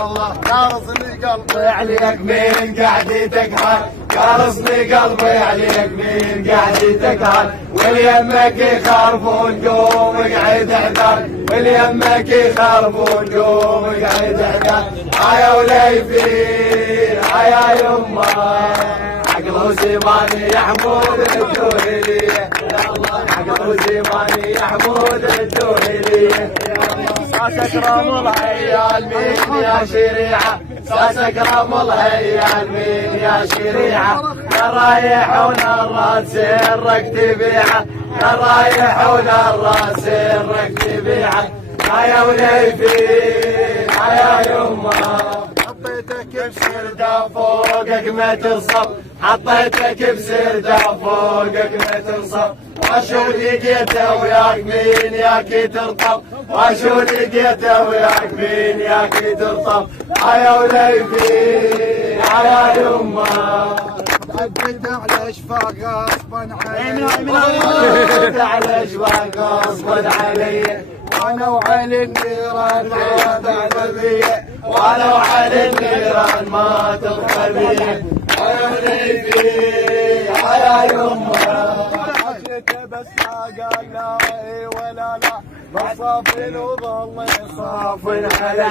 والله قارصني قلبي عليك من قعدتك هاي، قارصني قلبي عليك من قعدتك هاي، واليمك يخربون قوم اقعد احذر، واليمك يخربون قوم اقعد احذر. هيا وليفي هيا يمه عقل زماني يا حمود الجوهريه، عقل زماني يا حمود الجوهريه. ساكرم الهيال مين يا شريعه، ساكرم الهيال مين يا شريعه، الرايحون الراس سرك تبيعه، الرايحون الراس سرك تبيعه. هيا وليفي هيا يمه حطيتك بسردة فوقك متر صف، حطيتك بسردة فوقك متر صف، واشو لقيته وياك مين ياك ترطب، واشو لقيته وياك مين ياك ترطب. هيا وليفي هيا يمه عدت على اشفاق غصبا علي، عدت على اشفاق غصبا علي، وانا وعلي النيران ما تغفى بي، وانا وعلي النيران ما تغفى بي. يا وليفي يا يمه حكيته بس ما قال لا اي ولا لا، بصافن وظل يصافن علي.